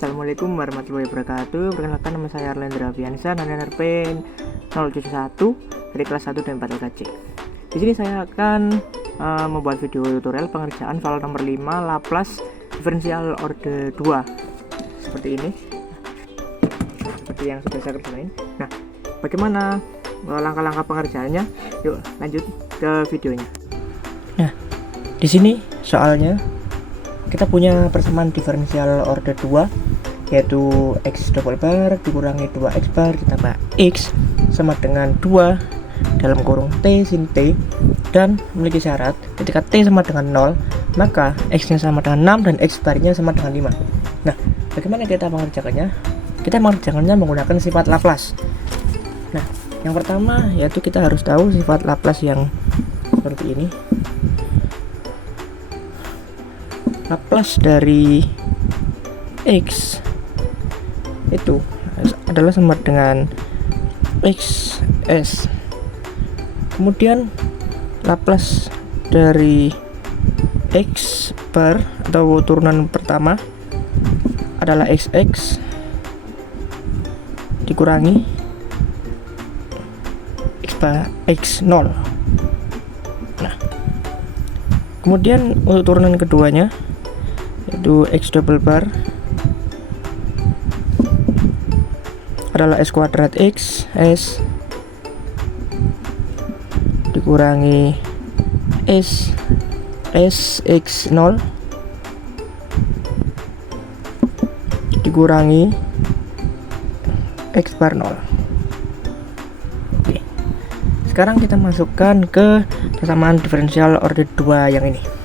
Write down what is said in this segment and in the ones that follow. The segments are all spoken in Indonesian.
Assalamualaikum warahmatullahi wabarakatuh. Perkenalkan, nama saya Arlendra Fiansa, NRP 071 dari kelas 1 dan 4 LKC. Di sini saya akan membuat video tutorial pengerjaan file nomor 5 Laplace differential order 2 seperti ini, seperti yang sudah saya kerjain. Nah, bagaimana langkah-langkah pengerjaannya? Yuk lanjut ke videonya. Nah, di sini soalnya kita punya persamaan diferensial order 2, yaitu x double bar dikurangi 2x bar ditambah x sama dengan 2 dalam kurung t sin t, dan memiliki syarat ketika t sama dengan 0 maka x nya sama dengan 6 dan x bar nya sama dengan 5. Nah, bagaimana kita mengerjakannya? Kita mengerjakannya menggunakan sifat Laplace. Nah, yang pertama yaitu kita harus tahu sifat Laplace yang seperti ini. Laplace dari x itu adalah sama dengan x s. Kemudian Laplace dari x bar atau turunan pertama adalah xx dikurangi x0. Nah, kemudian untuk turunan keduanya yaitu x double bar adalah s kuadrat x s dikurangi s x0 dikurangi x bar 0. Oke, sekarang kita masukkan ke persamaan diferensial order 2 yang ini.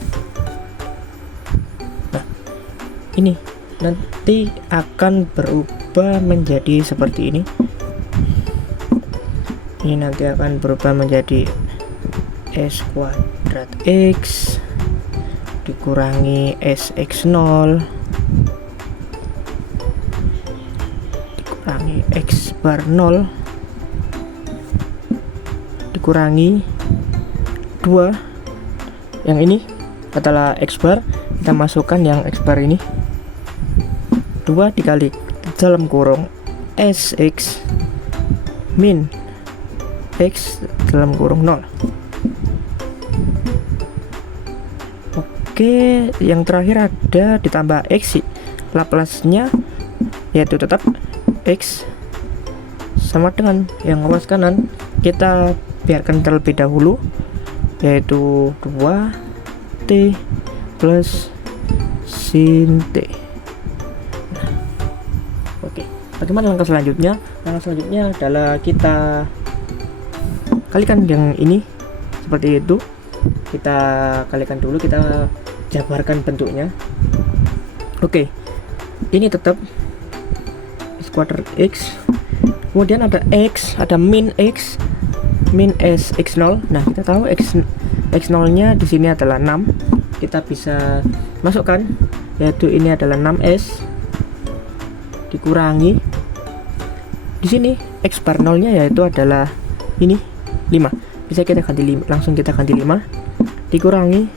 Ini nanti akan berubah menjadi seperti ini. Ini nanti akan berubah menjadi s kuadrat x dikurangi sx0 dikurangi x bar 0 dikurangi 2. Yang ini adalah x bar, kita masukkan yang x bar ini 2 dikali dalam kurung sx min x dalam kurung 0. Oke, yang terakhir ada ditambah x, Laplace-nya yaitu tetap x sama dengan yang awas kanan kita biarkan terlebih dahulu, yaitu 2t plus sin t. Bagaimana langkah selanjutnya? Langkah selanjutnya adalah kita kalikan yang ini seperti itu. Kita kalikan dulu, kita jabarkan bentuknya. Oke, ini tetap s kuadrat x, kemudian ada x, ada min s x0. Nah, kita tahu x0 nya di sini adalah 6. Kita bisa masukkan, yaitu ini adalah 6s dikurangi di sini x bar 0 nya yaitu adalah ini 5. Bisa kita ganti 5, langsung kita ganti 5 dikurangi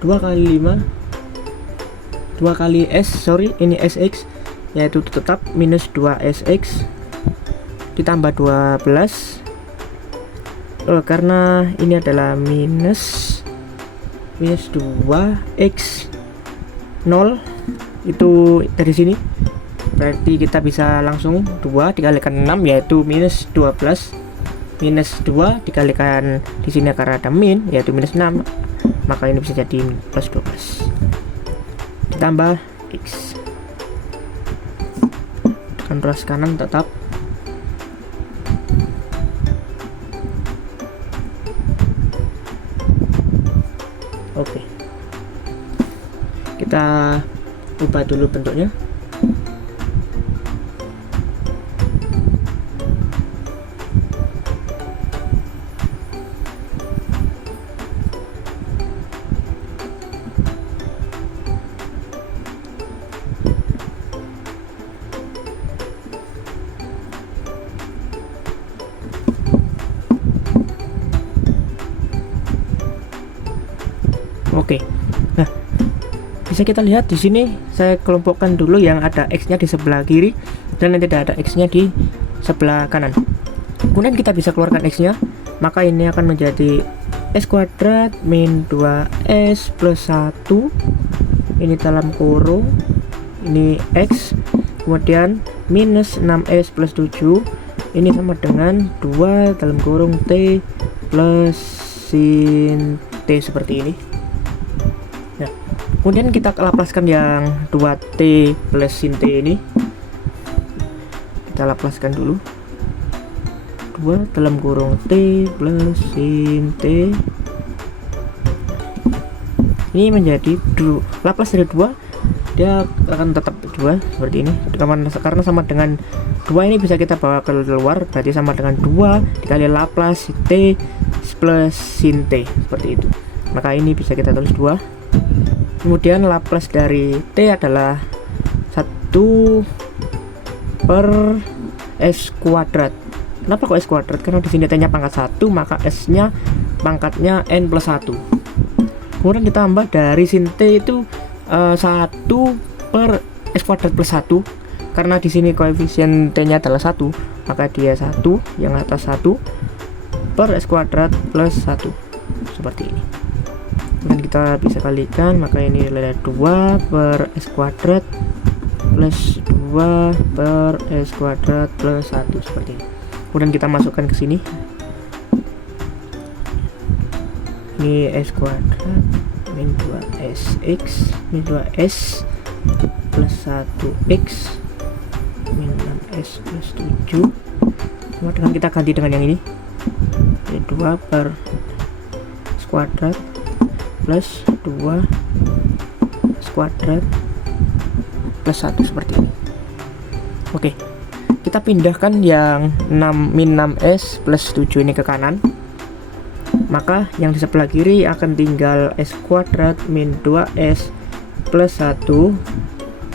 2 kali 5 2 kali ini sx yaitu tetap minus 2sx ditambah 12 karena ini adalah minus 2x 0 itu dari sini. Berarti kita bisa langsung 2 dikalikan 6 yaitu minus 12, minus 2 dikalikan di sini karena ada min yaitu minus 6, maka ini bisa jadi plus 12 ditambah x. Tekan ruas kanan tetap. Oke, kita ubah dulu bentuknya. Oke, nah di bisa kita lihat di sini saya kelompokkan dulu yang ada X-nya di sebelah kiri dan yang tidak ada X-nya di sebelah kanan. Kemudian kita bisa keluarkan X-nya, maka ini akan menjadi S kuadrat min 2S plus 1, ini dalam kurung, ini X, kemudian minus 6S plus 7, ini sama dengan 2 dalam kurung T plus sin T seperti ini. Nah, kemudian kita laplaskan yang 2T plus sin T ini, kita laplaskan dulu, 2 dalam kurung T plus sin T, ini menjadi Laplace dari 2, dia akan tetap 2 seperti ini, karena sama dengan 2 ini bisa kita bawa keluar, berarti sama dengan 2 dikali Laplace T plus sin T, seperti itu. Maka ini bisa kita tulis 2. Kemudian Laplace dari T adalah 1 per S kuadrat. Kenapa kok S kuadrat? Karena di sini T-nya pangkat 1, maka S-nya pangkatnya N plus 1. Kemudian ditambah dari sin T itu 1 per S kuadrat plus 1. Karena di sini koefisien T-nya adalah 1, maka dia 1, yang atas 1 per S kuadrat plus 1. Seperti ini. Dan kita bisa kalikan, maka ini adalah 2 per S kuadrat plus 2 per S kuadrat plus 1, seperti ini. Kemudian kita masukkan ke sini, ini S kuadrat min 2sx min 2s plus 1x min 6s plus 7. Kemudian kita ganti dengan yang ini 2 per S kuadrat plus 2 S kuadrat plus 1, seperti ini. Oke, kita pindahkan yang min 6s plus 7 ini ke kanan, maka yang di sebelah kiri akan tinggal S kuadrat min 2s plus 1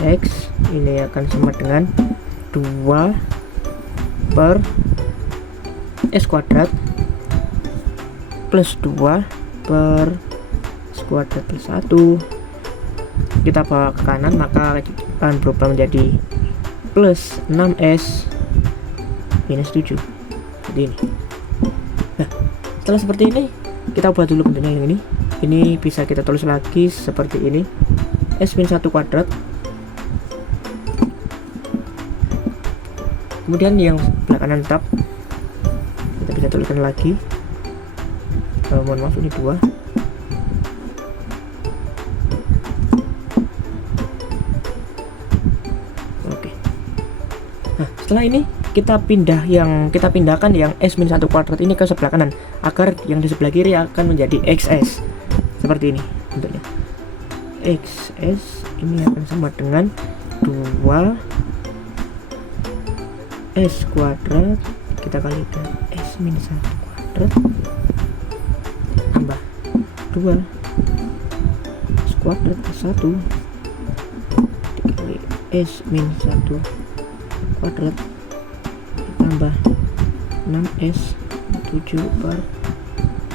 x, ini akan sama dengan 2 per S kuadrat plus 2 per S kuadrat plus 1. Kita bawa ke kanan, maka akan berubah menjadi plus 6s minus 7, seperti ini. Nah, setelah seperti ini, kita ubah dulu bentuknya yang ini. Ini bisa kita tulis lagi seperti ini, S min 1 kuadrat. Kemudian yang sebelah kanan tetap kita bisa tuliskan lagi, mohon maaf ini 2. Oke. Nah, setelah ini kita pindahkan yang S min 1 kuadrat ini ke sebelah kanan, agar yang di sebelah kiri akan menjadi XS, seperti ini bentuknya. XS ini akan sama dengan 2 S kuadrat, kita kalikan S min 1 kuadrat tambah 2 S kuadrat plus 1 dikali S min 1 kuadrat tambah 6S 7 per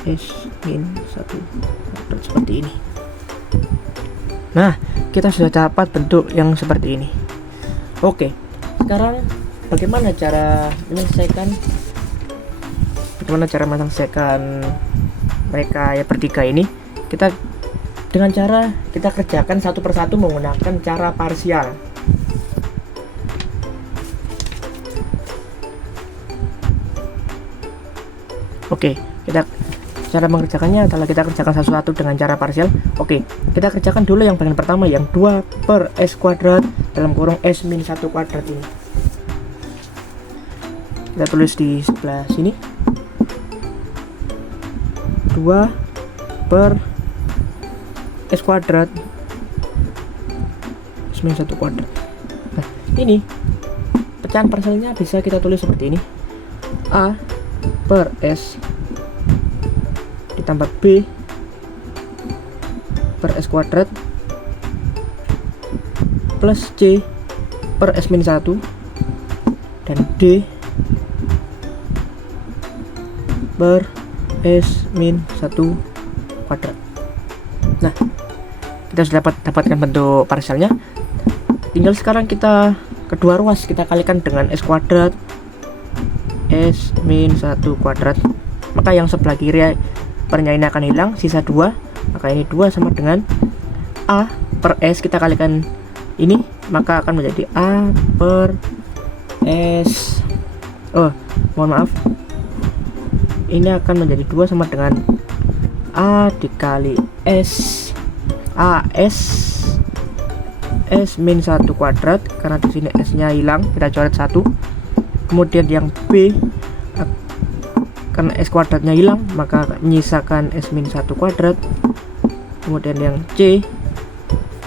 S min 1 kuadrat, seperti ini. Nah, kita sudah dapat bentuk yang seperti ini. Oke, sekarang bagaimana cara menyelesaikan mereka ya bertiga ini? Dengan cara kita kerjakan satu persatu menggunakan cara parsial. Oke, cara mengerjakannya adalah kita kerjakan satu-satu dengan cara parsial. Oke, kita kerjakan dulu yang bagian pertama, yang 2 per S kuadrat dalam kurung S min 1 kuadrat ini. Kita tulis di sebelah sini 2 per S kuadrat S min 1 kuadrat. Nah, ini pecahan parsialnya bisa kita tulis seperti ini, A per S ditambah B per S kuadrat plus C per S min 1 dan D per S min 1 kuadrat. Nah, kita kita sudah dapatkan bentuk parsialnya. Tinggal sekarang kita kedua ruas kita kalikan dengan S kuadrat S min 1 kuadrat, maka yang sebelah kiri pernya ini akan hilang, sisa 2, maka ini 2 sama dengan A per S, kita kalikan ini maka akan menjadi A per S, mohon maaf, ini akan menjadi 2 sama dengan A dikali S, S min 1 kuadrat, karena di sini S nya hilang kita coret 1. Kemudian yang B, karena S kuadratnya hilang maka menyisakan S min 1 kuadrat. Kemudian yang C,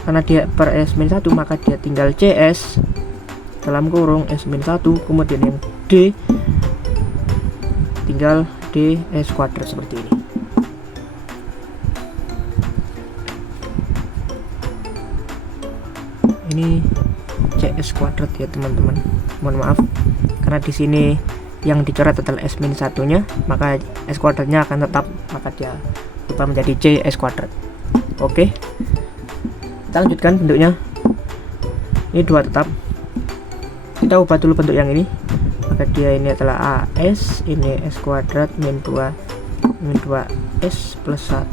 karena dia per S min 1 maka dia tinggal CS dalam kurung S min 1. Kemudian yang D tinggal D S kuadrat seperti ini. Ini CS kuadrat ya teman-teman, mohon maaf karena di sini yang dicoret adalah S min 1 nya, maka S kuadratnya akan tetap, maka dia berubah menjadi CS kuadrat. Oke, kita lanjutkan bentuknya. Ini 2 tetap, kita ubah dulu bentuk yang ini, maka dia ini adalah AS, ini S kuadrat min 2S plus 1,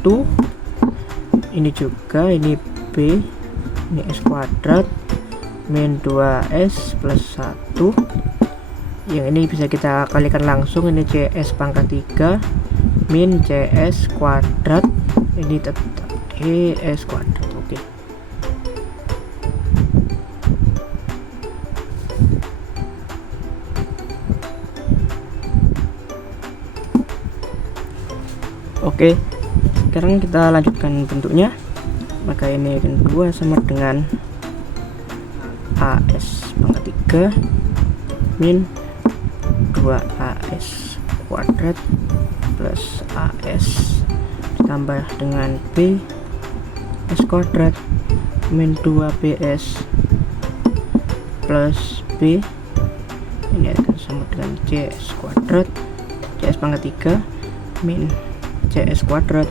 ini juga, ini B, ini S kuadrat min 2S plus 1. Yang ini bisa kita kalikan langsung, ini CS pangkat 3 min CS kuadrat, ini tetap DS kuadrat. Oke, sekarang kita lanjutkan bentuknya, maka ini akan 2 sama dengan AS pangkat 3 min 2AS kuadrat plus AS ditambah dengan B S kuadrat min 2BS plus B, ini akan sama dengan CS kuadrat, CS pangkat 3 min CS kuadrat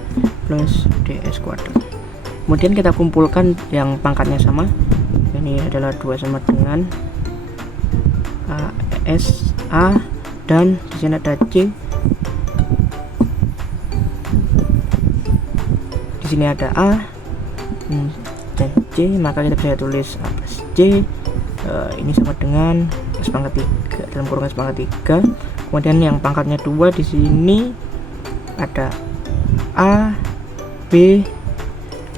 plus DS kuadrat. Kemudian kita kumpulkan yang pangkatnya sama, ini adalah 2 sama dengan AS A, dan di sini ada C, di sini ada A dan C, maka kita bisa tulis A plus C. Ini sama dengan S pangkat 3 dalam kurung S pangkat 3. Kemudian yang pangkatnya 2 di sini ada A, B,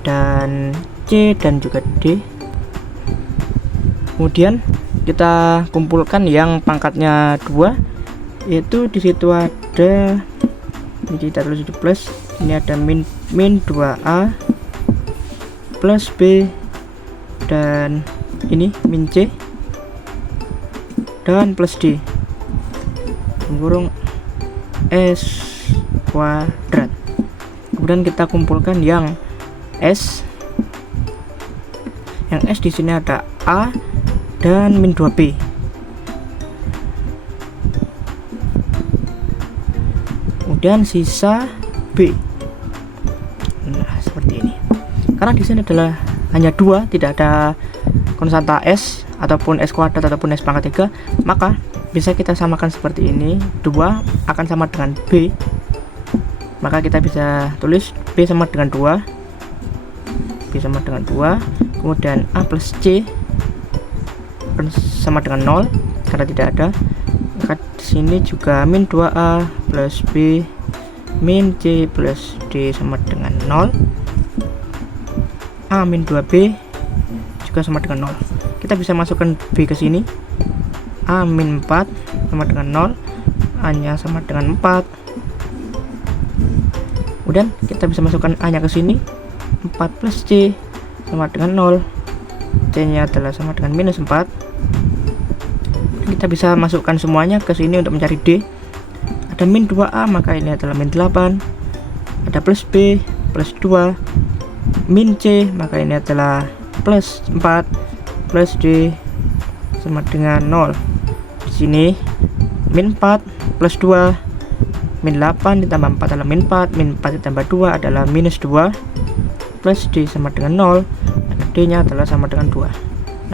dan C, dan juga D. Kemudian kita kumpulkan yang pangkatnya 2, yaitu di situ ada, ini kita tulis di plus, ini ada min 2A plus B, dan ini min C dan plus D kurung S kuadrat. Kemudian kita kumpulkan yang S. Yang S di sini ada A dan min 2B. Kemudian sisa B. Nah, seperti ini. Karena di sini adalah hanya 2, tidak ada konstanta S ataupun S kuadrat ataupun S pangkat 3, maka bisa kita samakan seperti ini. 2 akan sama dengan B, maka kita bisa tulis B sama dengan 2, B sama dengan 2. Kemudian A plus C sama dengan 0 karena tidak ada, maka di sini juga min 2A plus B min C plus D sama dengan 0. A min 2B juga sama dengan 0. Kita bisa masukkan B ke sini, A min 4 sama dengan 0, A nya sama dengan 4. Kemudian kita bisa masukkan A nya ke sini, 4 plus C sama dengan 0, C nya adalah sama dengan minus 4. Kita bisa masukkan semuanya ke sini untuk mencari D. Ada min 2A, maka ini adalah min 8. Ada plus B plus 2, min C, maka ini adalah plus 4, plus D sama dengan 0. Di sini min 4 plus 2, min 8 ditambah 4 adalah min 4, min 4 ditambah 2 adalah minus 2, plus D sama dengan 0. D nya adalah sama dengan 2.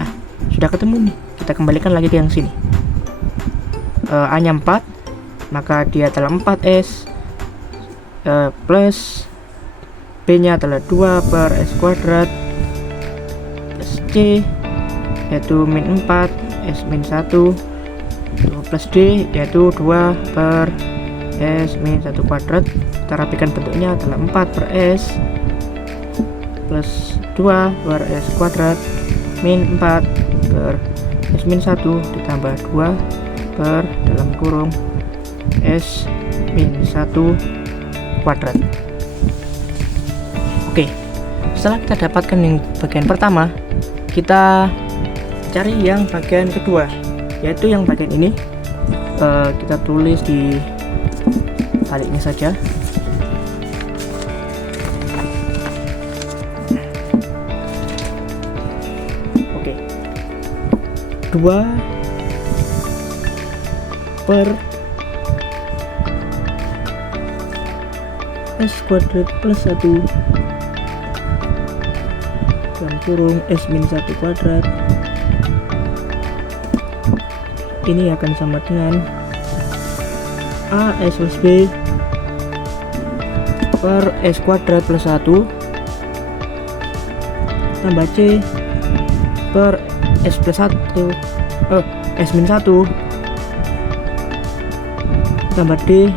Nah, sudah ketemu nih, kita kembalikan lagi ke yang sini. A nya 4, maka dia adalah 4S plus B nya adalah 2 per S kuadrat plus C yaitu min 4 S min 1 plus D yaitu 2 per S min 1 kuadrat. Kita rapikan bentuknya adalah 4 per S plus 2 per S kuadrat min 4 per S min 1 ditambah 2 per dalam kurung S min 1 kuadrat. Oke, setelah kita dapatkan yang bagian pertama, kita cari yang bagian kedua, yaitu yang bagian ini. Kita tulis di baliknya saja. Oke, 2 per S kuadrat plus 1 dalam kurung S min 1 kuadrat ini akan sama dengan A S plus B per S kuadrat plus 1 tambah C per S plus 1 S min 1 tambah D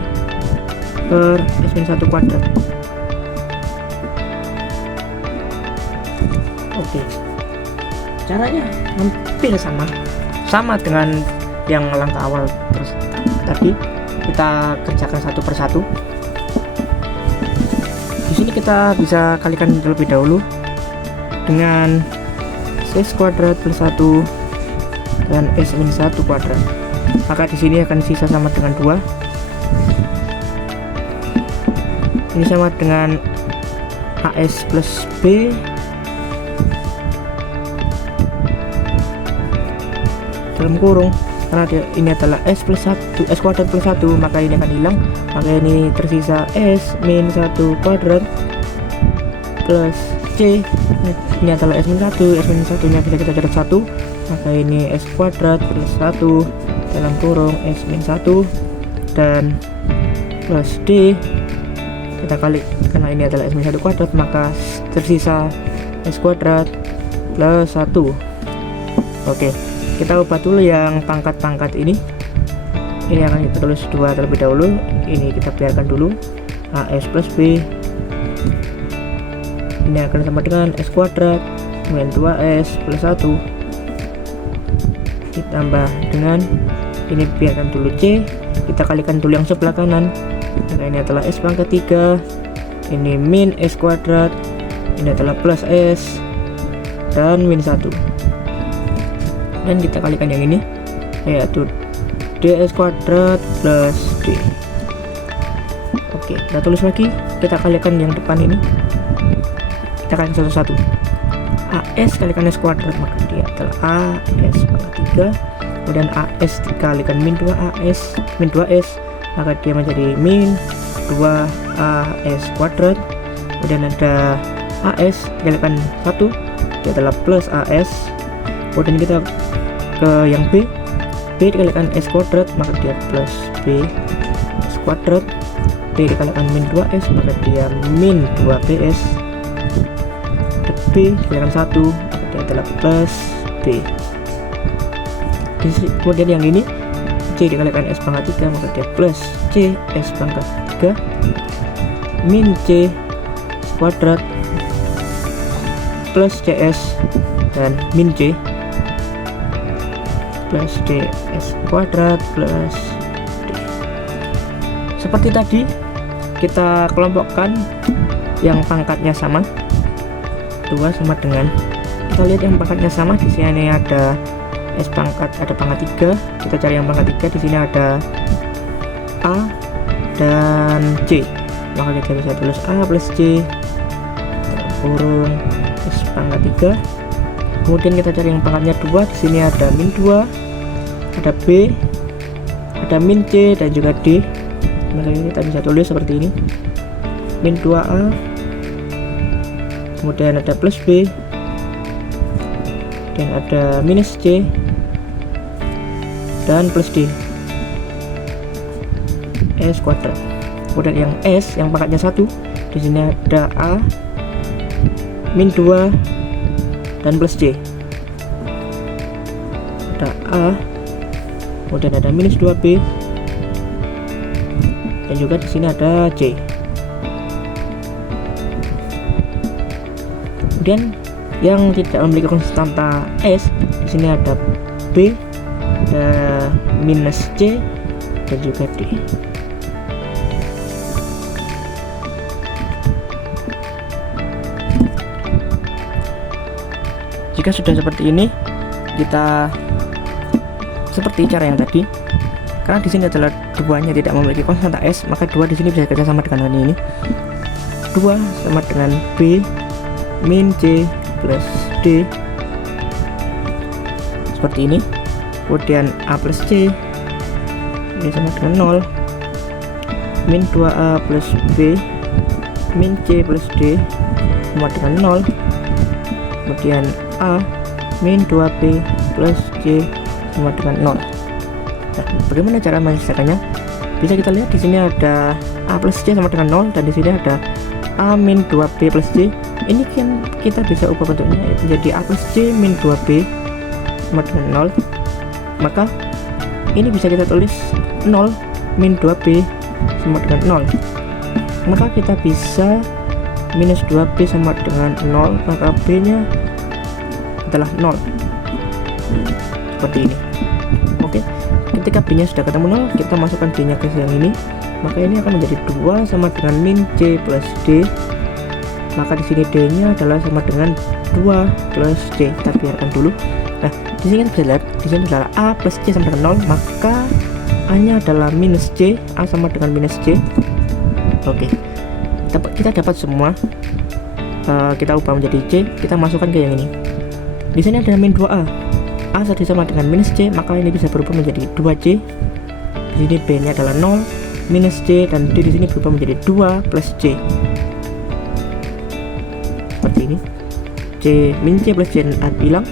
per S min 1 kuadrat. Oke, caranya hampir sama dengan yang langkah awal tadi. Kita kerjakan satu persatu. Di sini kita bisa kalikan terlebih dahulu dengan S kuadrat plus 1 dan S min 1 kuadrat. Maka di sini akan sisa sama dengan 2. Ini sama dengan AS plus B dalam kurung, karena ini adalah S plus 1, S kuadrat plus 1, maka ini akan hilang, maka ini tersisa S min 1 kuadrat plus C, ini adalah S min 1, S min 1 nya bisa kita catat 1, maka ini S kuadrat plus 1 dalam kurung S min 1 dan plus D kita kali, karena ini adalah S min 1 kuadrat, maka tersisa S kuadrat plus 1. Oke, kita ubah dulu yang pangkat-pangkat ini akan kita tulis 2 terlebih dahulu, ini kita biarkan dulu. AS plus B ini akan sama dengan S kuadrat min 2S plus 1 ditambah dengan ini, biarkan dulu C, kita kalikan dulu yang sebelah kanan. Nah, ini adalah S pangkat 3, ini min S kuadrat, ini adalah plus S dan min 1, dan kita kalikan yang ini yaitu DS kuadrat plus D. Oke, kita tulis lagi, kita kalikan yang depan ini, kita kalikan satu-satu. AS kalikan S kuadrat, maka dia adalah AS pangkat 3, kemudian AS dikalikan min 2AS min 2S, maka dia menjadi min 2AS kuadrat. Kemudian ada AS dikalikan 1, dia adalah plus AS. Kemudian kita ke yang B dikalikan S kuadrat, maka dia plus B S kuadrat. D dikalikan min 2S, maka dia min 2BS. B dikalikan 1, maka dia adalah plus B. Kemudian yang ini C dikalikan S pangkat 3, maka dia plus C S pangkat 3 min C kuadrat plus CS dan min C plus DS kuadrat plus D. Seperti tadi kita kelompokkan yang pangkatnya sama, 2 sama dengan, kita lihat yang pangkatnya sama. Di sini ada S pangkat, ada pangkat 3, kita cari yang pangkat 3. Di sini ada A dan C, maka kita bisa tulis A plus C kurung S pangkat 3. Kemudian kita cari yang pangkatnya 2. Di sini ada min 2, ada B, ada min C dan juga D, maka kita bisa tulis seperti ini, min 2A, kemudian ada plus B kemudian ada minus C dan plus D, S kuadrat. Kemudian yang S yang pangkatnya 1, di sini ada A min 2 dan plus C. Ada A, kemudian ada minus 2B, dan juga di sini ada C. Kemudian yang tidak memiliki konstanta S, di sini ada B, ada minus C, dan juga D. Jika sudah seperti ini, kita seperti cara yang tadi. Karena di sini adalah duanya tidak memiliki konstanta S, maka 2 di sini bisa kerja sama dengan ini. 2 sama dengan B min C plus D, seperti ini. Kemudian A plus C ini sama dengan 0, min 2A plus B min C plus D sama dengan 0. Kemudian A min 2B plus C sama dengan 0. Nah, bagaimana cara menyelesaikannya? Bisa kita lihat di sini ada A plus C sama dengan 0, dan di sini ada A min 2B plus C. Ini kan kita bisa ubah bentuknya menjadi A plus C min 2B sama dengan 0. Maka ini bisa kita tulis 0 min 2B sama dengan 0. Maka kita bisa minus 2B sama dengan 0, maka B nya adalah 0, seperti ini. Oke, ketika B nya sudah ketemu 0, kita masukkan B nya ke yang ini, maka ini akan menjadi 2 sama dengan min C plus D. Maka di sini D nya adalah sama dengan 2 plus C. Kita biarkan dulu. Nah, di sini kita bisa lihat di sini adalah A plus C sama dengan 0, maka A nya adalah minus C, A sama dengan minus C. Oke, kita dapat semua. Kita ubah menjadi C, kita masukkan ke yang ini. Di sini ada min 2A, A tadi sama dengan minus C, maka ini bisa berubah menjadi 2C. Di sini B nya adalah 0 minus C, dan D di sini berubah menjadi 2 plus C, seperti ini. C min C plus C hilang,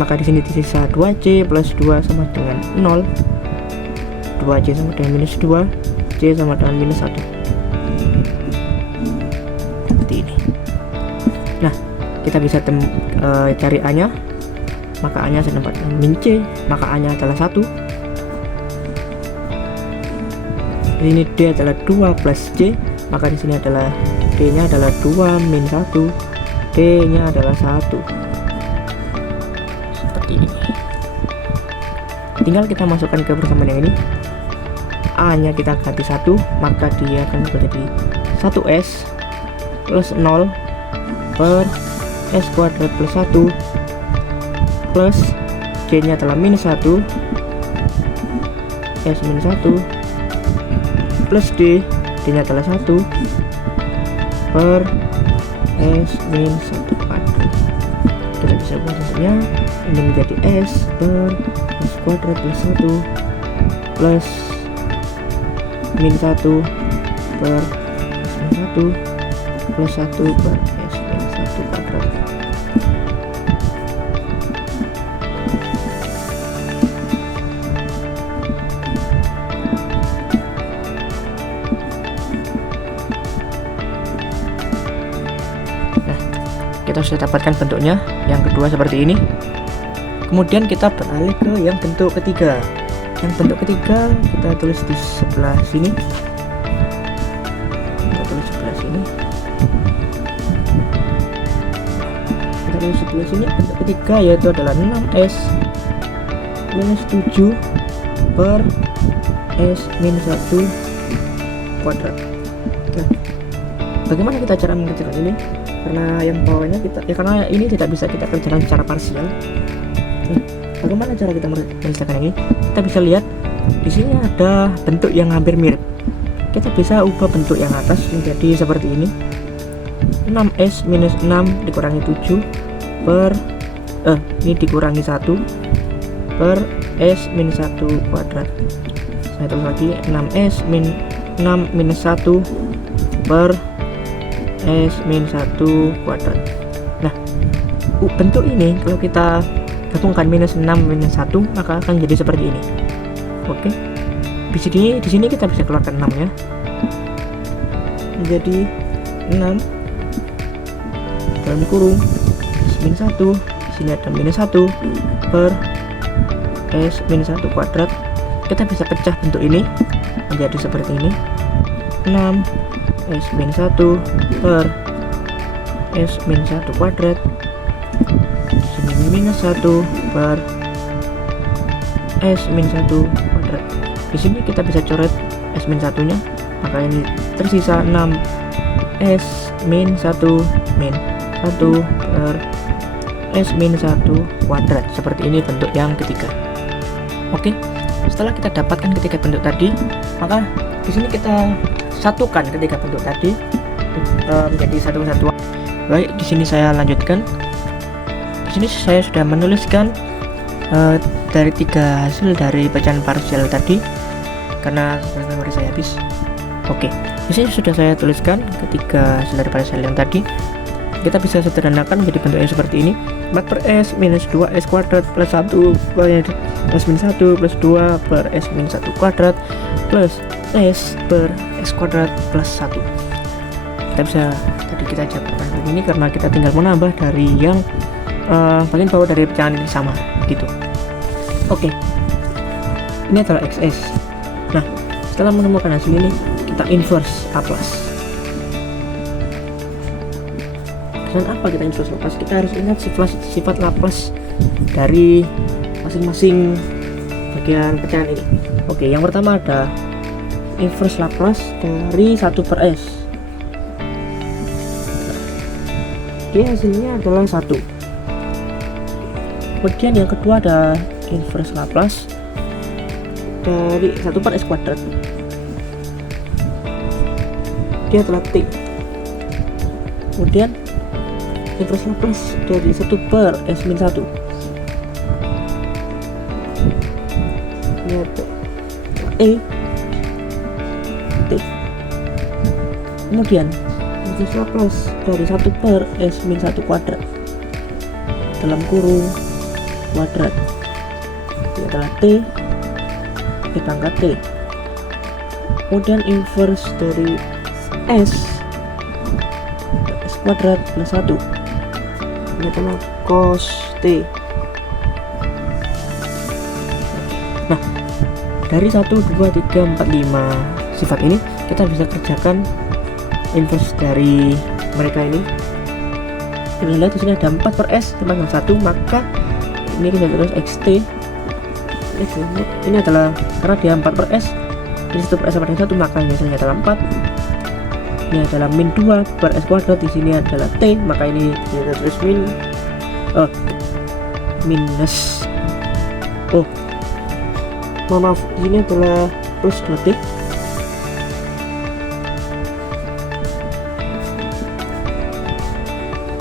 maka di sini tersisa 2C plus 2 sama dengan 0. 2C sama dengan minus 2, C sama dengan minus 1, seperti ini. Nah, kita bisa cari A nya, maka A nya saya dapatkan min C, maka A nya adalah 1. Di sini D adalah 2 plus C, maka di sini adalah D nya adalah 2 min 1, D nya adalah 1, seperti ini. Tinggal kita masukkan ke persamaan yang ini. A nya kita ganti 1, maka dia akan menjadi 1S plus 0 per S kuadrat plus 1 plus C nya adalah minus 1, S minus 1 plus D, D nya adalah 1 per S minus 1 kuadrat. Kita bisa buat hasilnya, ini menjadi S per S kuadrat plus 1 plus min 1 per S min 1 plus 1 per S min 1 kuadrat. Nah, kita sudah dapatkan bentuknya yang kedua seperti ini. Kemudian kita beralih ke yang bentuk ketiga. Yang bentuk ketiga kita tulis di sebelah sini. Kita tulis sebelah sini. Kita tulis sebelah sini. Bentuk ketiga yaitu adalah 6S minus 7 per S minus 1 kuadrat. Nah, bagaimana kita cara mengerjakan ini? Karena yang bawahnya karena ini tidak bisa kita kerjakan secara parsial. Bagaimana cara kita menyelesaikan ini? Kita bisa lihat di sini ada bentuk yang hampir mirip. Kita bisa ubah bentuk yang atas menjadi seperti ini. 6S minus 6 dikurangi 7 per ini dikurangi 1 per S minus 1 kuadrat. Saya tulis lagi 6S min 6 minus 1 per S minus 1 kuadrat. Nah, bentuk ini kalau kita gabungkan minus 6 minus 1, maka akan jadi seperti ini. Oke, di sini kita bisa keluarkan 6 ya, menjadi 6 dalam kurung S minus 1, di sini ada minus 1 per S minus 1 kuadrat. Kita bisa pecah bentuk ini menjadi seperti ini, 6 S minus 1 per S minus 1 kuadrat, sini minus 1 per S minus 1 kuadrat. Di sini kita bisa coret S minus 1 nya, maka ini tersisa 6 S min 1 min 1 per S minus 1 kuadrat. Seperti ini bentuk yang ketiga. Oke, setelah kita dapatkan ketiga bentuk tadi, maka di sini kita satukan ketiga bentuk tadi menjadi satu kesatuan. Baik, di sini saya lanjutkan. Di sini saya sudah menuliskan dari 3 hasil dari pecahan parsial tadi karena memori saya habis. Oke, di sini sudah saya tuliskan ketiga hasil dari parsial yang tadi. Kita bisa sederhanakan menjadi bentuknya seperti ini, 4 per S minus 2S kuadrat plus 1 per S minus 1 plus 2 per S minus 1 kuadrat plus S per S kuadrat plus 1. Kita bisa, tadi kita jabarkan begini karena kita tinggal menambah dari yang bagian bawah dari pecahan ini sama gitu. Oke, ini adalah XS. Nah, setelah menemukan hasil ini, kita inverse A plus. Dan apa kita inverse Laplace? Kita harus ingat sifat Laplace dari masing-masing bagian pecahan ini. Oke, yang pertama ada inverse Laplace dari 1 per S. Oke, hasilnya adalah 1. Kemudian yang kedua ada inverse Laplace dari 1 per S kuadrat. Dia adalah T. Kemudian inverse Laplace dari 1 per S min 1. Ini ada E T. Kemudian inverse Laplace dari 1 per S min 1 kuadrat dalam kurung kuadrat. Ini adalah T pangkat T. Kemudian inverse dari S kuadrat plus 1, ini adalah cos T. Nah, dari 1, 2, 3, 4, 5 sifat ini kita bisa kerjakan inverse dari mereka ini. Kita lihat di sini ada 4 per S dengan 1, maka ini kita terus XT. Ini adalah karena dia 4 per S, ini 1 per S sama dengan 1, maka hasilnya adalah 4. Ini adalah min 2 per S kuadrat, di sini adalah T, maka ini kita tulis minus maaf, ini adalah plus 2T.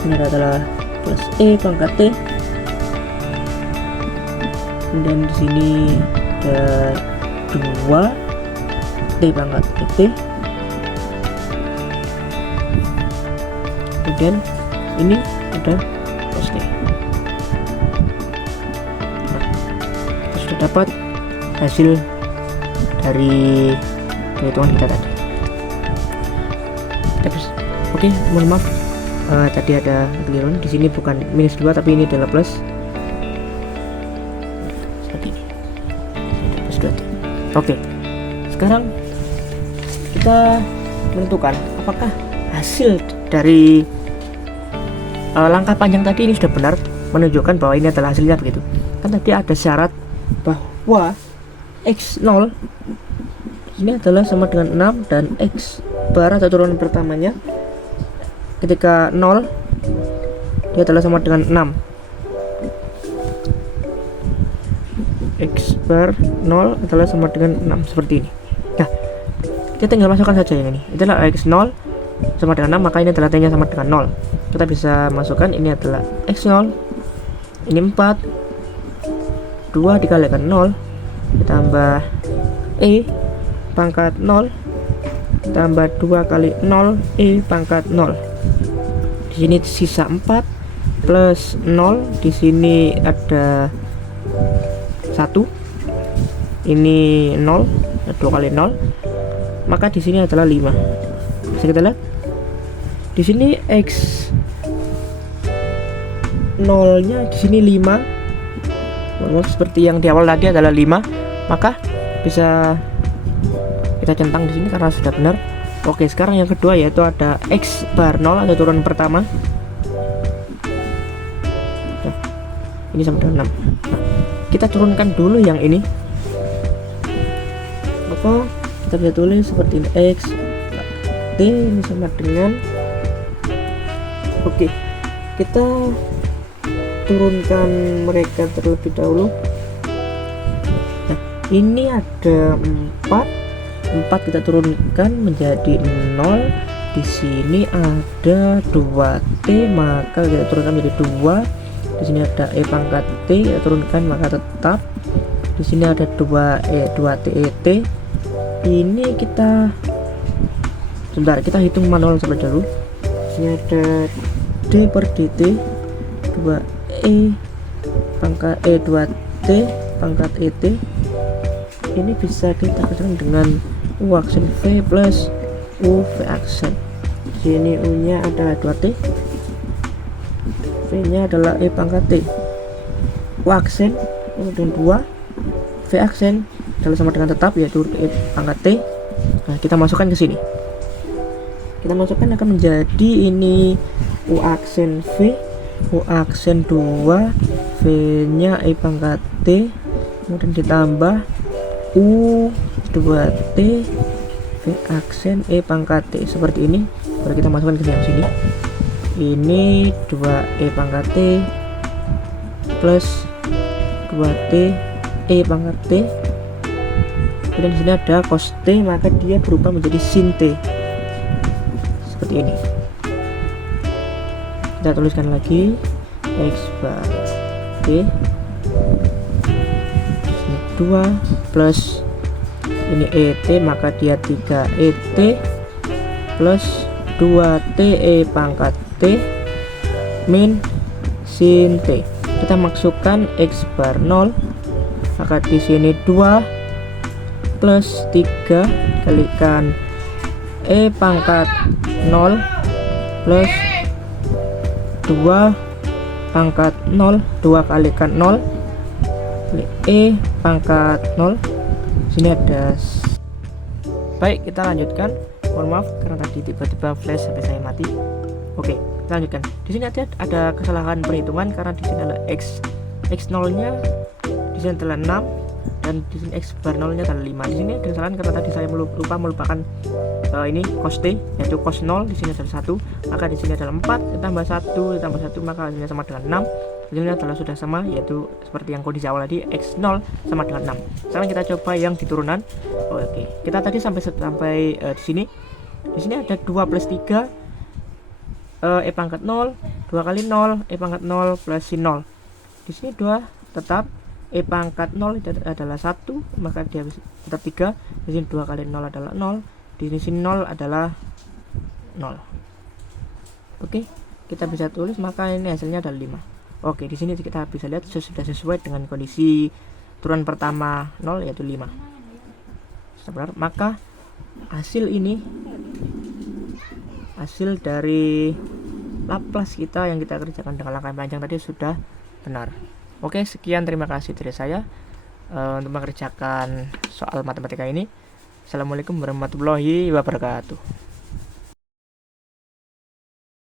Ini adalah plus E pangkat T. Kemudian di sini ada 2 T pangkat T. Kemudian ini ada cos T. Nah, kita sudah dapat hasil dari perhitungan kita tadi. Oke, mohon maaf, tadi ada kekeliruan. Di sini bukan minus 2 tapi ini adalah plus. Seperti ini. Plus 2T. Oke. Sekarang kita menentukan apakah hasil dari langkah panjang tadi ini sudah benar, menunjukkan bahwa ini adalah hasilnya begitu. Kan tadi ada syarat bahwa X0 ini adalah sama dengan 6 dan X bar atau turunan pertamanya ketika 0 dia adalah sama dengan 6. X bar 0 adalah sama dengan 6 seperti ini. Nah, kita tinggal masukkan saja yang ini. Itulah X0 sama dengan 6, maka ini adalah T-nya sama dengan 0. Kita bisa masukkan ini adalah X0, ini 4, 2 dikalikan 0 ditambah E pangkat 0 tambah 2 kali 0 E pangkat 0. Di sini sisa 4 plus 0, di sini ada 1, ini 0, 2 kali 0, maka di sini adalah 5. Bisa kita lihat di sini x 0 nya di sini 5, seperti yang di awal tadi adalah 5, maka bisa kita centang di sini karena sudah benar. Oke, sekarang yang kedua yaitu ada x bar 0 atau turunan pertama. Nah, ini sama dengan 6. Nah, kita turunkan dulu yang ini. Maka kita bisa tulis seperti ini, x t ini sama dengan, oke, kita turunkan mereka terlebih dahulu. Nah, ini ada 4 kita turunkan menjadi 0. Di sini ada 2t, maka kita turunkan menjadi 2. Di sini ada e pangkat t, kita turunkan maka tetap. Di sini ada 2t. Ini kita sebentar, kita hitung manual sampai dulu. Di sini ada d per dt 2e pangkat 2t pangkat et. Ini bisa kita kerjakan dengan u aksen v plus u v aksen. Di sini u nya adalah 2t, v nya adalah e pangkat t, u aksen kemudian 2, v aksen adalah sama dengan tetap yaitu e pangkat t. Nah, kita masukkan ke sini, kita masukkan akan menjadi ini u aksen v, u aksen 2, v nya e pangkat t, kemudian ditambah u 2t v aksen e pangkat t seperti ini. Baru kita masukkan ke dalam sini, ini 2e pangkat t plus 2t e pangkat t, kemudian di sini ada cos t, maka dia berubah menjadi sin t seperti ini. Kita tuliskan lagi x bar t, ini 2 plus ini et, maka dia 3et plus 2t e pangkat t min sin t. Kita masukkan x bar 0, maka di sini 2 plus 3 kalikan e pangkat 0 plus 2 pangkat 0, 2 kalikan 0 e pangkat 0. Sini ada. Baik, kita lanjutkan. Mohon maaf karena tadi tiba-tiba flash sampai saya mati. Oke, kita lanjutkan. Di sini ada kesalahan perhitungan karena di sini adalah x 0 nya di sini adalah 6 dan di sini x bar 0 nya adalah 5. Di sini ada kesalahan karena tadi saya lupa melupakan ini cos t, yaitu cos 0 di sini adalah 1, maka di sini adalah 4 ditambah 1 maka hasilnya sama dengan 6. Ini adalah sudah sama, yaitu seperti yang kondisi awal tadi, x0 sama dengan 6. Sekarang kita coba yang di turunan. Oke, kita tadi sampai di sini. Di sini ada 2 plus 3 e pangkat 0, 2 kali 0 e pangkat 0 plus sin 0. Di sini 2 tetap, e pangkat 0 adalah 1, maka dia tetap 3. Di sini 2 kali 0 adalah 0, di sini sin 0 adalah 0. Oke, kita bisa tulis maka ini hasilnya adalah 5. Oke, di sini kita bisa lihat sudah sesuai dengan kondisi turunan pertama 0 yaitu 5. Benar, maka hasil ini, hasil dari Laplace kita yang kita kerjakan dengan langkah panjang tadi sudah benar. Oke, sekian, terima kasih dari saya untuk mengerjakan soal matematika ini. Assalamualaikum warahmatullahi wabarakatuh.